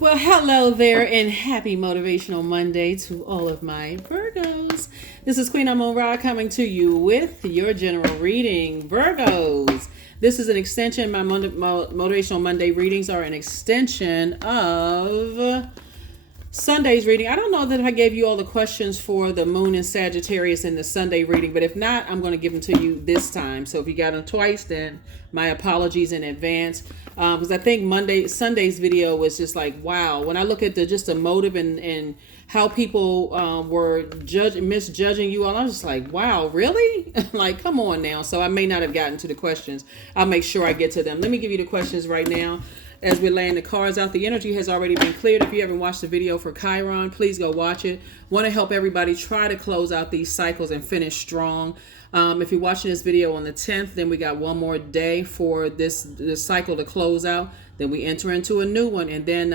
Well, hello there, and happy Motivational Monday to all of my Virgos. This is Queen Amun Ra coming to you with your general reading. Virgos, this is an extension. My Motivational Monday readings are an extension of Sunday's reading. I don't know that I gave you all the questions for the moon and Sagittarius in the Sunday reading, but if not, I'm going to give them to you this time. So if you got them twice, then my apologies in advance. Because I think Sunday's video was just like, wow. When I look at just the motive and how people were misjudging you all, I was just like, wow, really? Like, come on now. So I may not have gotten to the questions. I'll make sure I get to them. Let me give you the questions right now. As we're laying the cards out, the energy has already been cleared. If you haven't watched the video for Chiron, please go watch it. Want to help everybody try to close out these cycles and finish strong. If you're watching this video on the 10th, then we got one more day for this cycle to close out. Then we enter into a new one. And then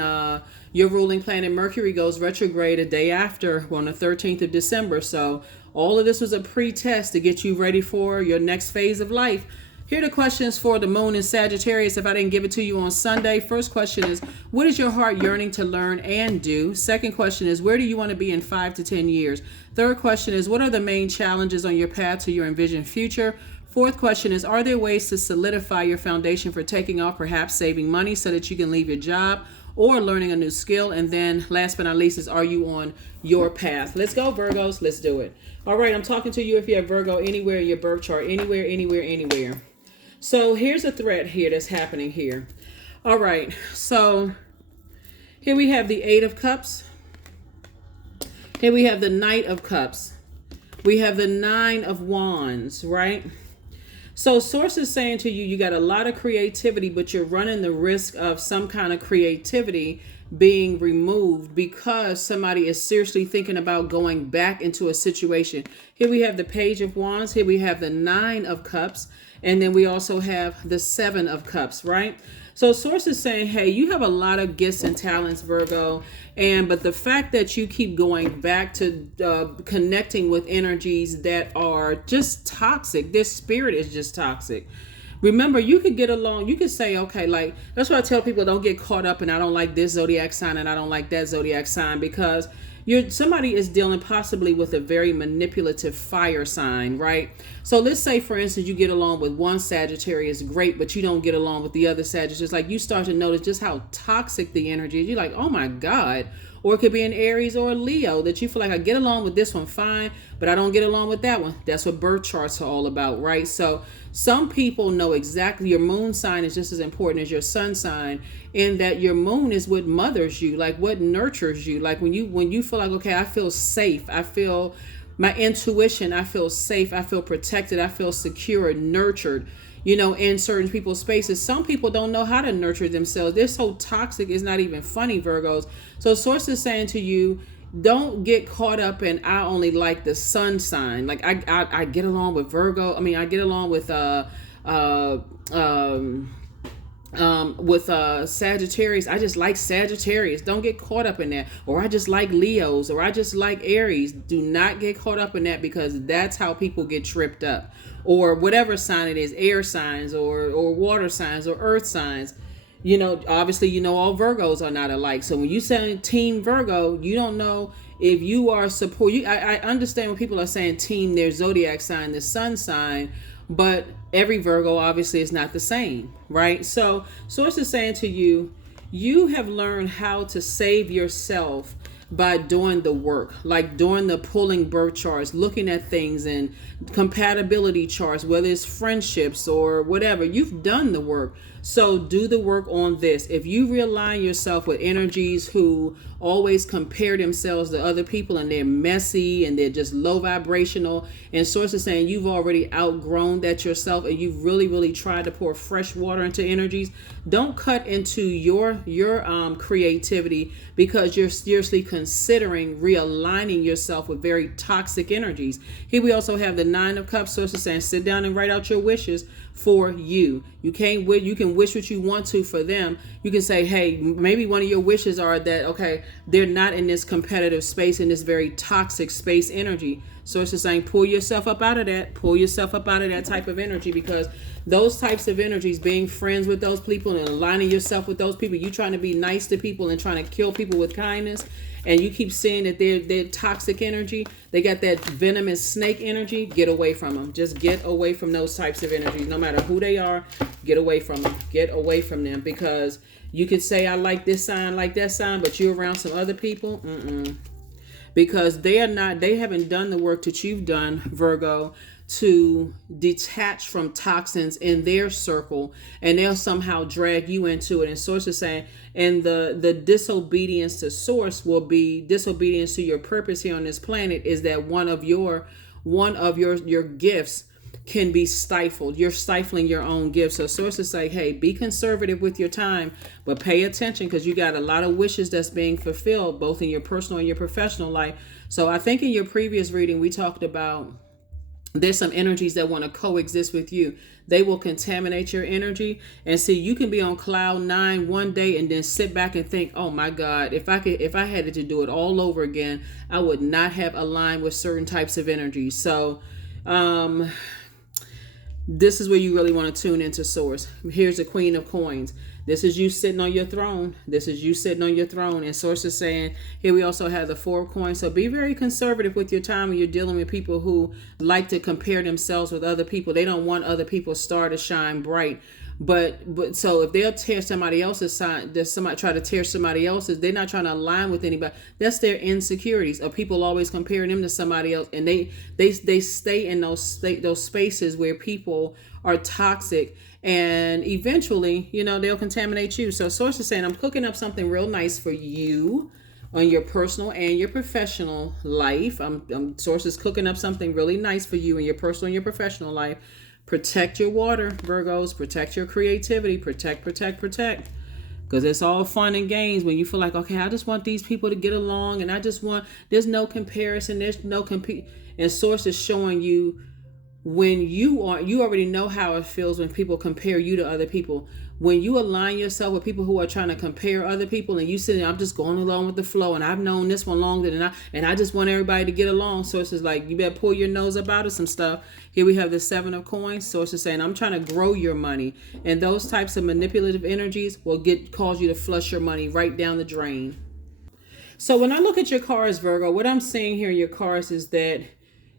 your ruling planet Mercury goes retrograde a day after, on the 13th of December. So all of this was a pre-test to get you ready for your next phase of life. Here are the questions for the moon and Sagittarius if I didn't give it to you on Sunday. First question is, what is your heart yearning to learn and do? Second question is, where do you want to be in 5 to 10 years? Third question is, what are the main challenges on your path to your envisioned future? Fourth question is, are there ways to solidify your foundation for taking off, perhaps saving money so that you can leave your job or learning a new skill? And then last but not least is, are you on your path? Let's go, Virgos. Let's do it. All right, I'm talking to you if you have Virgo anywhere in your birth chart, anywhere. So here's a thread here that's happening here. All right, so here we have the Eight of Cups. Here we have the Knight of Cups. We have the Nine of Wands, right? So source is saying to you, you got a lot of creativity, but you're running the risk of some kind of creativity being removed because somebody is seriously thinking about going back into a situation. Here we have the Page of Wands. Here we have the Nine of Cups. And then we also have the Seven of Cups, right? So source is saying, hey, you have a lot of gifts and talents, Virgo. But the fact that you keep going back to connecting with energies that are just toxic, this spirit is just toxic. Remember, you could get along. You could say, okay, like, that's why I tell people, don't get caught up in, I don't like this zodiac sign and I don't like that zodiac sign, because somebody is dealing possibly with a very manipulative fire sign, right? So let's say, for instance, you get along with one Sagittarius, great, but you don't get along with the other Sagittarius. Like, you start to notice just how toxic the energy is. You're like, oh my God. Or it could be an Aries or a Leo that you feel like, I get along with this one fine, but I don't get along with that one. That's what birth charts are all about, right? So some people know exactly, your moon sign is just as important as your sun sign, in that your moon is what mothers you, like what nurtures you. Like when you feel like, okay, I feel safe, I feel my intuition, I feel safe, I feel protected, I feel secure, nurtured, in certain people's spaces. Some people don't know how to nurture themselves. They're so toxic, it's not even funny, Virgos. So source is saying to you, don't get caught up in, I only like the sun sign. Like I get along with Virgo. I mean, I get along with Sagittarius. I just like Sagittarius. Don't get caught up in that. Or I just like Leos, or I just like Aries. Do not get caught up in that, because that's how people get tripped up. Or whatever sign it is, air signs or water signs or earth signs. Obviously, all Virgos are not alike. So when you say Team Virgo, you don't know if you are I understand when people are saying team their zodiac sign, the sun sign, but every Virgo obviously is not the same, right? So source is saying to you, you have learned how to save yourself by doing the work, like doing the pulling birth charts, looking at things and compatibility charts, whether it's friendships or whatever. You've done the work. So do the work on this. If you realign yourself with energies who always compare themselves to other people and they're messy and they're just low vibrational, and source is saying you've already outgrown that yourself and you've really tried to pour fresh water into energies, don't cut into your creativity, because you're seriously considering realigning yourself with very toxic energies. Here we also have the Nine of Cups. Source is saying sit down and write out your wishes for you. You can wish what you want to for them. You can say, hey, maybe one of your wishes are that, okay, they're not in this competitive space, in this very toxic space energy. So it's just saying, pull yourself up out of that type of energy, because those types of energies, being friends with those people and aligning yourself with those people, you trying to be nice to people and trying to kill people with kindness, and you keep seeing that they're toxic energy, they got that venomous snake energy, get away from them. Just get away from those types of energies. No matter who they are, get away from them. Get away from them, because you could say, I like this sign, like that sign, but you're around some other people. Because they haven't done the work that you've done, Virgo, to detach from toxins in their circle, and they'll somehow drag you into it. And Source is saying, and the disobedience to Source will be disobedience to your purpose here on this planet, is that one of your gifts can be stifled. You're stifling your own gifts. So Source is like, hey, be conservative with your time, but pay attention, because you got a lot of wishes that's being fulfilled, both in your personal and your professional life. So I think in your previous reading, we talked about there's some energies that want to coexist with you. They will contaminate your energy. And see, you can be on cloud 9 one day and then sit back and think, oh my God, if I had to do it all over again, I would not have aligned with certain types of energies. So, this is where you really want to tune into Source. Here's the Queen of Coins. This is you sitting on your throne. This is you sitting on your throne. And Source is saying, here we also have the Four of Coins. So be very conservative with your time when you're dealing with people who like to compare themselves with other people. They don't want other people's star to shine bright. But so if they'll tear somebody else's sign, there's somebody try to tear somebody else's, they're not trying to align with anybody. That's their insecurities of people always comparing them to somebody else. And they stay in those spaces where people are toxic, and eventually, they'll contaminate you. So Source is saying, I'm cooking up something real nice for you on your personal and your professional life. Source is cooking up something really nice for you in your personal and your professional life. Protect your water, Virgos. Protect your creativity. Protect. Because it's all fun and games when you feel like, okay, I just want these people to get along, and there's no comparison, there's no compete. And Source is showing you, when you already know how it feels when people compare you to other people. When you align yourself with people who are trying to compare other people, and you sit there, I'm just going along with the flow, and I've known this one longer than I just want everybody to get along. Source is like, you better pull your nose up out of some stuff. Here we have the Seven of Coins. Source is saying, I'm trying to grow your money, and those types of manipulative energies will cause you to flush your money right down the drain. So when I look at your cards, Virgo, what I'm seeing here in your cards is that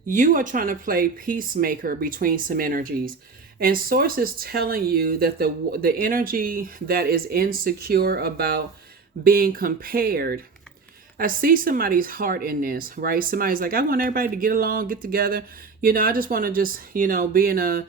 you are trying to play peacemaker between some energies. And Source is telling you that the energy that is insecure about being compared, I see somebody's heart in this, right? Somebody's like, I want everybody to get along, get together. I just want to be in a,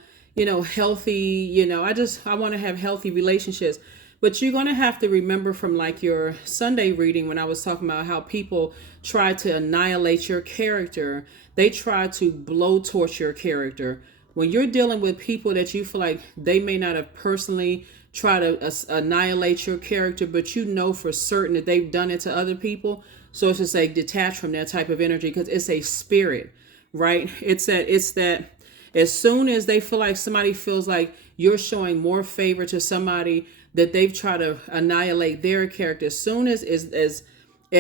healthy, I want to have healthy relationships. But you're going to have to remember from like your Sunday reading, when I was talking about how people try to annihilate your character, they try to blowtorch your character. When you're dealing with people that you feel like they may not have personally tried to annihilate your character, but for certain that they've done it to other people. So it's just like detach from that type of energy, because it's a spirit, right? It's that as soon as they feel like somebody feels like you're showing more favor to somebody that they've tried to annihilate their character, as soon as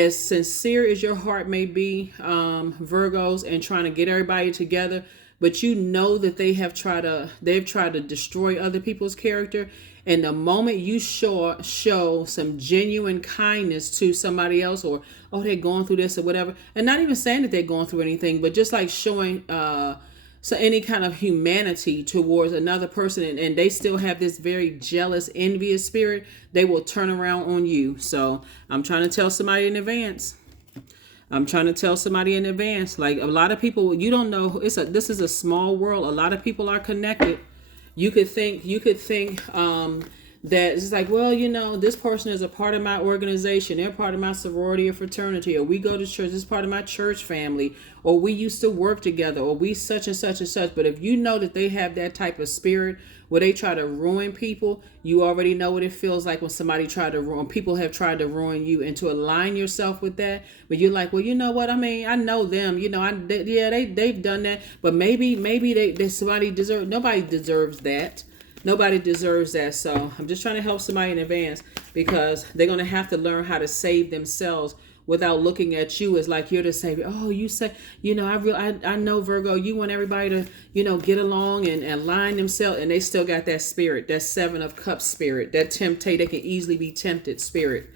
sincere as your heart may be, Virgos, and trying to get everybody together, but that they've tried to destroy other people's character. And the moment you show some genuine kindness to somebody else, or, oh, they're going through this or whatever, and not even saying that they're going through anything, but just like showing any kind of humanity towards another person, and they still have this very jealous, envious spirit, they will turn around on you. So I'm trying to tell somebody in advance. Like, a lot of people, you don't know, this is a small world. A lot of people are connected. You could think that it's like, well, this person is a part of my organization. They're part of my sorority or fraternity, or we go to church. This is part of my church family, or we used to work together, or we such and such and such. But if you know that they have that type of spirit where they try to ruin people, you already know what it feels like when people have tried to ruin you, and to align yourself with that. But you're like, well, you know what? I mean, I know them, they've done that, but maybe nobody deserves that. Nobody deserves that. So I'm just trying to help somebody in advance, because they're going to have to learn how to save themselves without looking at you as like you're the savior. Oh, you say, I know, Virgo, you want everybody to, get along and align themselves, and they still got that spirit, that Seven of Cups spirit, that they can easily be tempted spirit.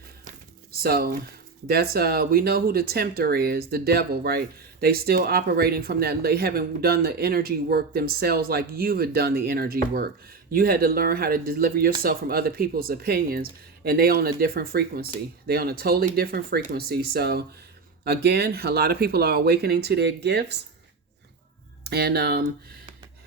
So that's we know who the tempter is, the devil, right? They still operating from that. They haven't done the energy work themselves like you've done the energy work. You had to learn how to deliver yourself from other people's opinions, and they on a different frequency. They on a totally different frequency. So again, a lot of people are awakening to their gifts. And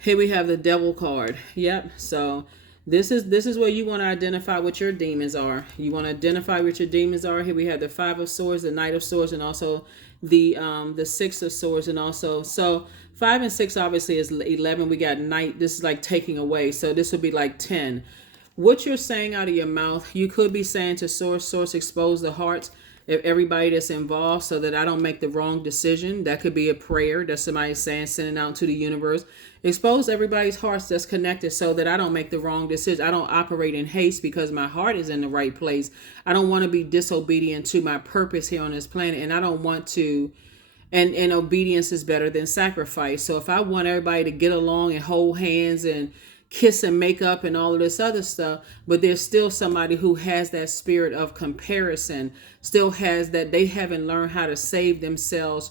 here we have the devil card. Yep. So this is where you want to identify what your demons are. You want to identify what your demons are. Here we have the Five of Swords, the Knight of Swords, and also the Six of Swords, and also, so 5 and 6 obviously is 11. We got Knight. This is like taking away. So this would be like 10. What you're saying out of your mouth, you could be saying to Source, expose the hearts of everybody that's involved so that I don't make the wrong decision. That could be a prayer that somebody's saying, sending out to the universe. Expose everybody's hearts that's connected so that I don't make the wrong decision. I don't operate in haste because my heart is in the right place. I don't want to be disobedient to my purpose here on this planet, and I don't want to. And obedience is better than sacrifice. So if I want everybody to get along and hold hands and kiss and make up and all of this other stuff, but there's still somebody who has that spirit of comparison, still has that, they haven't learned how to save themselves,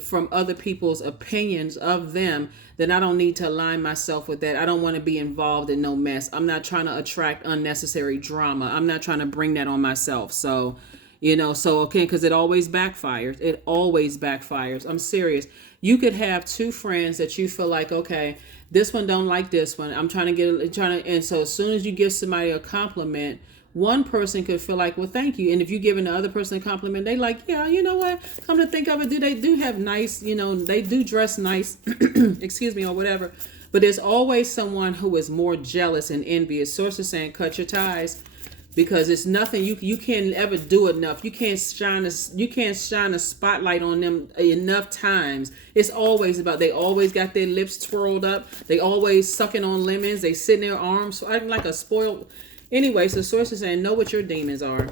from other people's opinions of them, then I don't need to align myself with that. I don't want to be involved in no mess. I'm not trying to attract unnecessary drama. I'm not trying to bring that on myself. So, okay, because it always backfires. It always backfires. I'm serious. You could have two friends that you feel like, okay, this one don't like this one. And so as soon as you give somebody a compliment, one person could feel like, well, thank you. And if you're giving the other person a compliment, they like, yeah, you know what? Come to think of it, they do have nice, they do dress nice, excuse me, or whatever. But there's always someone who is more jealous and envious. Source is saying, cut your ties. Because it's nothing you can't ever do enough. You can't shine a spotlight on them enough times. It's always about, they always got their lips twirled up. They always sucking on lemons. They sit in their arms acting like a spoiled. Anyway, so Source is saying, know what your demons are.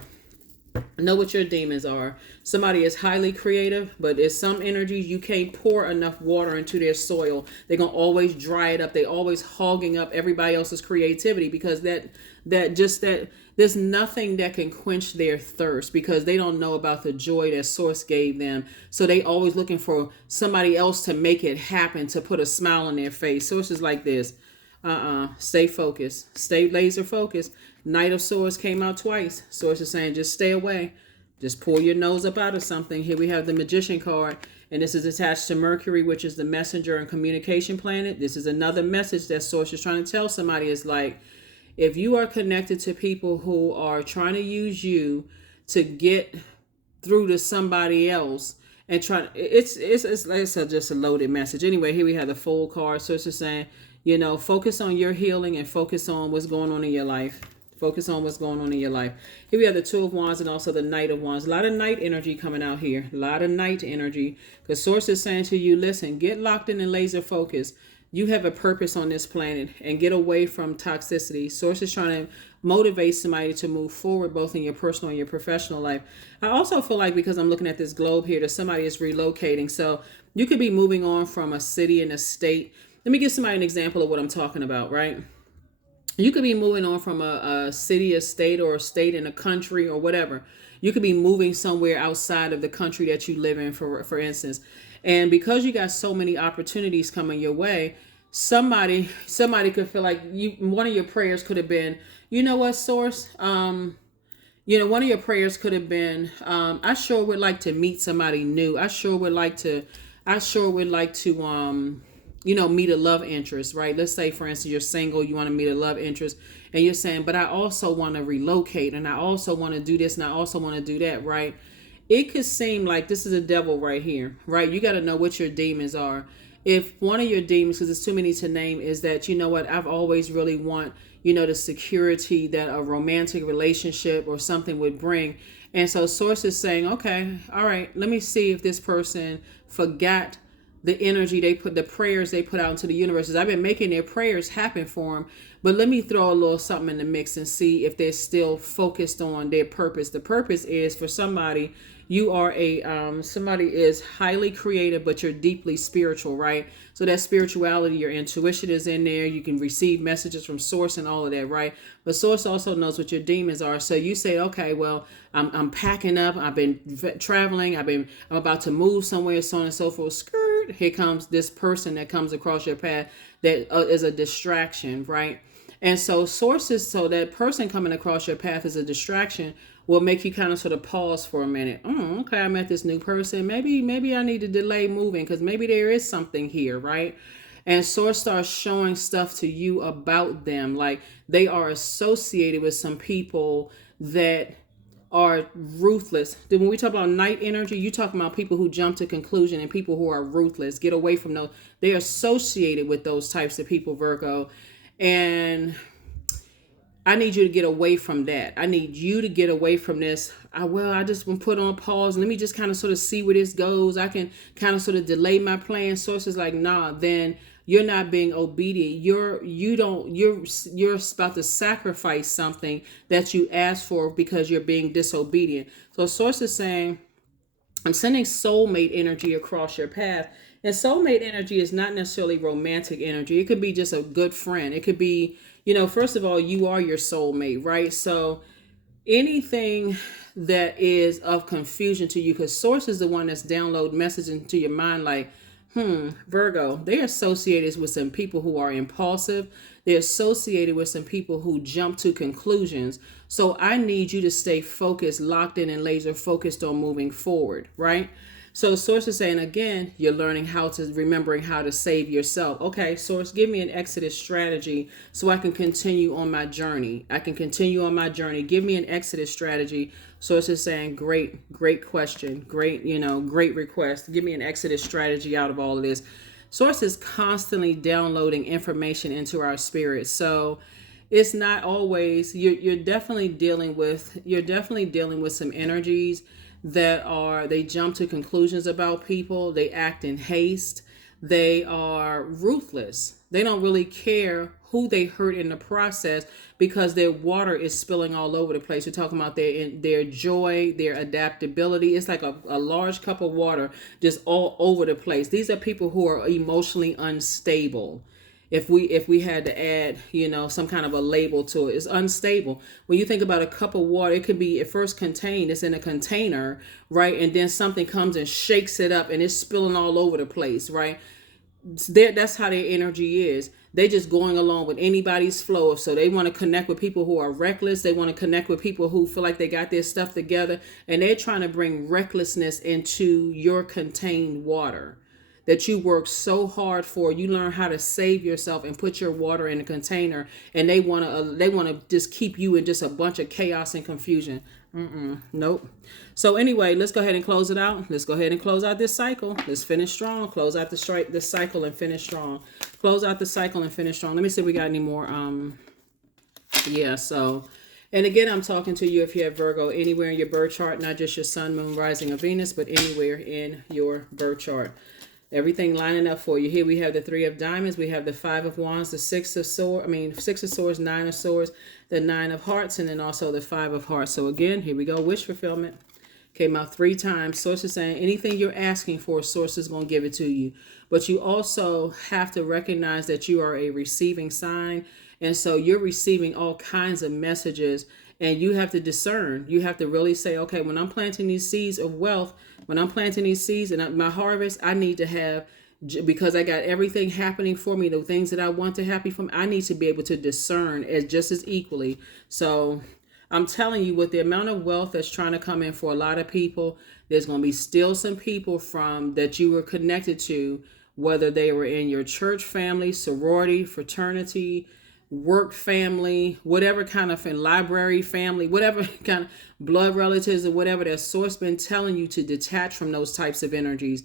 Know what your demons are. Somebody is highly creative, but there's some energies you can't pour enough water into their soil. They're gonna always dry it up. They always hogging up everybody else's creativity because there's nothing that can quench their thirst because they don't know about the joy that Source gave them. So they always looking for somebody else to make it happen, to put a smile on their face. Source is like this. Stay focused. Stay laser focused. Knight of Swords came out twice. Source is saying, just stay away. Just pull your nose up out of something. Here we have the Magician card. And this is attached to Mercury, which is the messenger and communication planet. This is another message that Source is trying to tell somebody is like, if you are connected to people who are trying to use you to get through to somebody else and it's just a loaded message. Anyway, here we have the Fool card. So it's just saying, focus on your healing and focus on what's going on in your life. Focus on what's going on in your life. Here we have the Two of Wands and also the Knight of Wands. A lot of night energy coming out here. A lot of night energy. Because Source is saying to you, listen, get locked in and laser focus. You have a purpose on this planet and get away from toxicity. Source is trying to motivate somebody to move forward, both in your personal and your professional life. I also feel like, because I'm looking at this globe here, that somebody is relocating. So you could be moving on from a city and a state. Let me give somebody an example of what I'm talking about, right? You could be moving on from a city, a state, or a state in a country or whatever. You could be moving somewhere outside of the country that you live in, for instance. And because you got so many opportunities coming your way, somebody could feel like one of your prayers could have been, you know what, Source? One of your prayers could have been, I sure would like to meet somebody new. I sure would like to meet a love interest, right? Let's say, for instance, you're single, you want to meet a love interest, and you're saying, but I also want to relocate, and I also want to do this, and I also want to do that, right? It could seem like this is a devil right here, right? You got to know what your demons are. If one of your demons, because it's too many to name, is that, you know what, I've always really want, the security that a romantic relationship or something would bring. And so Source is saying, okay, all right, let me see if this person forgot the energy they put, the prayers they put out into the universe. I've been making their prayers happen for them, but let me throw a little something in the mix and see if they're still focused on their purpose. The purpose is for somebody, you are somebody is highly creative, but you're deeply spiritual, right? So that spirituality, your intuition is in there. You can receive messages from source and all of that, right? But source also knows what your demons are. So you say, okay, well, I'm packing up. I've been traveling. I'm about to move somewhere, so on and so forth. Skirt. Here comes this person that comes across your path that is a distraction, right? And so sources, so that person coming across your path is a distraction, will make you kind of sort of pause for a minute. Okay, I met this new person. Maybe I need to delay moving because maybe there is something here, right? And source starts showing stuff to you about them. Like they are associated with some people that are ruthless. Then when we talk about night energy, you talking about people who jump to conclusion and people who are ruthless. Get away from those. They're associated with those types of people, Virgo. And I need you to get away from that. I need you to get away from this. I just want to put on pause. Let me just kind of sort of see where this goes. I can kind of sort of delay my plan. Sources like, nah, then you're not being obedient. You're about to sacrifice something that you asked for because you're being disobedient. So source is saying, I'm sending soulmate energy across your path. And soulmate energy is not necessarily romantic energy. It could be just a good friend. It could be, first of all, you are your soulmate, right? So anything that is of confusion to you, because source is the one that's download messages into your mind like, Virgo, they're associated with some people who are impulsive. They're associated with some people who jump to conclusions. So I need you to stay focused, locked in, and laser focused on moving forward, right? So source is saying, again, you're remembering how to save yourself. Okay, source, give me an exodus strategy so I can continue on my journey. Give me an exodus strategy. Source is saying, great question. Great request. Give me an exodus strategy out of all of this. Source is constantly downloading information into our spirit. So it's not always, you're definitely dealing with some energies they jump to conclusions about people. They act in haste. They are ruthless. They don't really care who they hurt in the process because their water is spilling all over the place. We're talking about their joy, their adaptability. It's like a large cup of water just all over the place. These are people who are emotionally unstable. If we had to add, some kind of a label to it, it's unstable. When you think about a cup of water, it could be at first contained, it's in a container, right? And then something comes and shakes it up and it's spilling all over the place, right? That's how their energy is. They just going along with anybody's flow. So they want to connect with people who are reckless. They want to connect with people who feel like they got their stuff together. And they're trying to bring recklessness into your contained water that you work so hard for. You learn how to save yourself and put your water in a container, and they want to just keep you in just a bunch of chaos and confusion. Nope. So anyway, let's go ahead and close it out. Let's go ahead and close out this cycle. Let's finish strong. Close out this cycle and finish strong. Close out the cycle and finish strong. Let me see if we got any more. So, and again, I'm talking to you if you have Virgo anywhere in your birth chart, not just your sun, moon, rising, or Venus, but anywhere in your birth chart. Everything lining up for you. Here we have the 3 of diamonds. We have the 5 of wands, the 6 of swords, 9 of swords, the 9 of hearts, and then also the 5 of hearts. So again, here we go. Wish fulfillment. Came out 3 times. Source is saying anything you're asking for, source is going to give it to you. But you also have to recognize that you are a receiving sign. And so you're receiving all kinds of messages, and you have to discern. You have to really say, okay, when I'm planting these seeds of wealth, when I'm planting these seeds and my harvest, I need to have, because I got everything happening for me, the things that I want to happen from, I need to be able to discern just as equally. So I'm telling you, with the amount of wealth that's trying to come in for a lot of people, there's going to be still some people that you were connected to, whether they were in your church family, sorority, fraternity, work family, whatever kind of library family, whatever kind of blood relatives or whatever, that source been telling you to detach from those types of energies.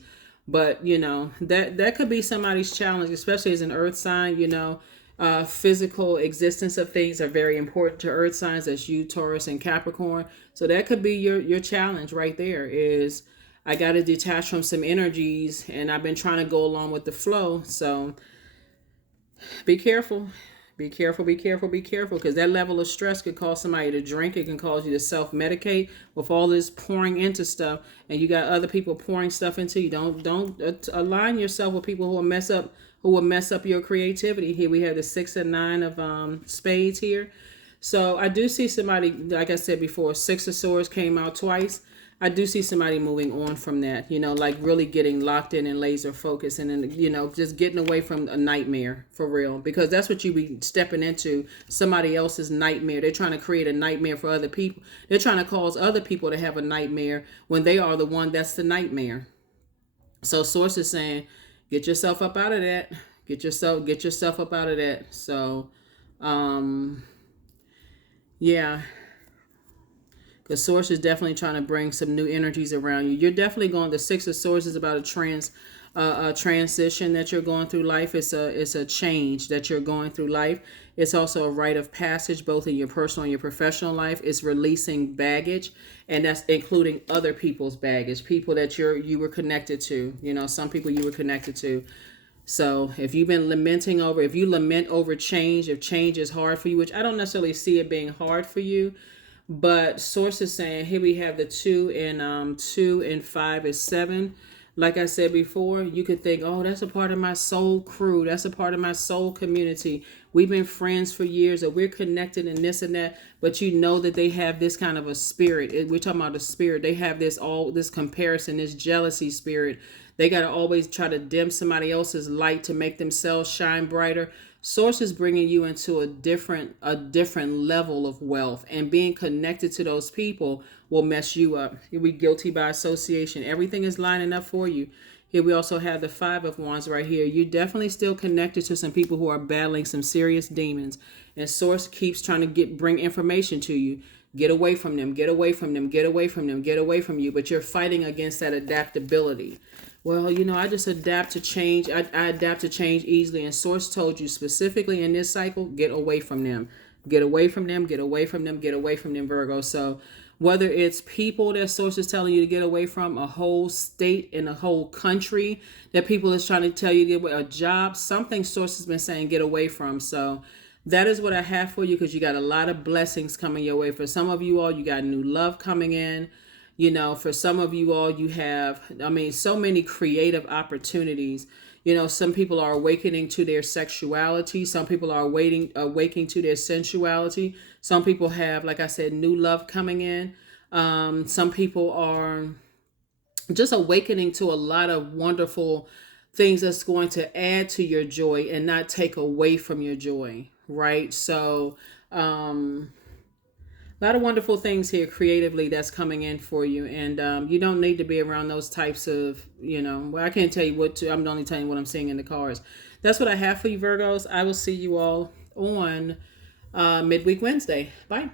But that could be somebody's challenge, especially as an earth sign. Physical existence of things are very important to earth signs. That's you, Taurus, and Capricorn. So that could be your challenge right there, is I got to detach from some energies, and I've been trying to go along with the flow. So be careful. Be careful, be careful, be careful, because that level of stress could cause somebody to drink. It can cause you to self-medicate with all this pouring into stuff, and you got other people pouring stuff into you. Don't align yourself with people who will mess up your creativity. Here we have the 6 and 9 of spades here. So I do see somebody, like I said before, 6 of swords came out twice. I do see somebody moving on from that, like really getting locked in and laser focused, and then, just getting away from a nightmare for real, because that's what you be stepping into, somebody else's nightmare. They're trying to create a nightmare for other people. They're trying to cause other people to have a nightmare when they are the one that's the nightmare. So source is saying, get yourself up out of that. Get yourself up out of that. So, yeah. The source is definitely trying to bring some new energies around you. You're definitely going. The 6 of swords is about a transition that you're going through life. It's a change that you're going through life. It's also a rite of passage, both in your personal and your professional life. It's releasing baggage, and that's including other people's baggage, people that you were connected to. Some people you were connected to. So if you've been if you lament over change, if change is hard for you, which I don't necessarily see it being hard for you. But source is saying, here we have the 2 and 5 is 7. Like I said before, you could think, oh, that's a part of my soul crew. That's a part of my soul community. We've been friends for years, or we're connected and this and that. But that they have this kind of a spirit. We're talking about a spirit. They have this comparison, this jealousy spirit. They got to always try to dim somebody else's light to make themselves shine brighter. Source is bringing you into a different level of wealth, and being connected to those people will mess you up. You'll be guilty by association. Everything is lining up for you. Here we also have the 5 of wands right here. You're definitely still connected to some people who are battling some serious demons, and source keeps trying to bring information to you. Get away from them, get away from them, get away from them, get away from you. But you're fighting against that adaptability. Well, I just adapt to change. I adapt to change easily. And source told you specifically in this cycle, get away from them. Get away from them, get away from them, get away from them, Virgo. So whether it's people that source is telling you to get away from, a whole state and a whole country that people is trying to tell you to get away, a job, something source has been saying get away from. So that is what I have for you, because you got a lot of blessings coming your way. For some of you all, you got new love coming in. For some of you all, you have, so many creative opportunities. Some people are awakening to their sexuality. Some people are awakening to their sensuality. Some people have, like I said, new love coming in. Some people are just awakening to a lot of wonderful things that's going to add to your joy and not take away from your joy, right? So, a lot of wonderful things here creatively that's coming in for you. And you don't need to be around those types of, well, I can't tell you what to, I'm only telling you what I'm seeing in the cards. That's what I have for you, Virgos. I will see you all on Midweek Wednesday. Bye.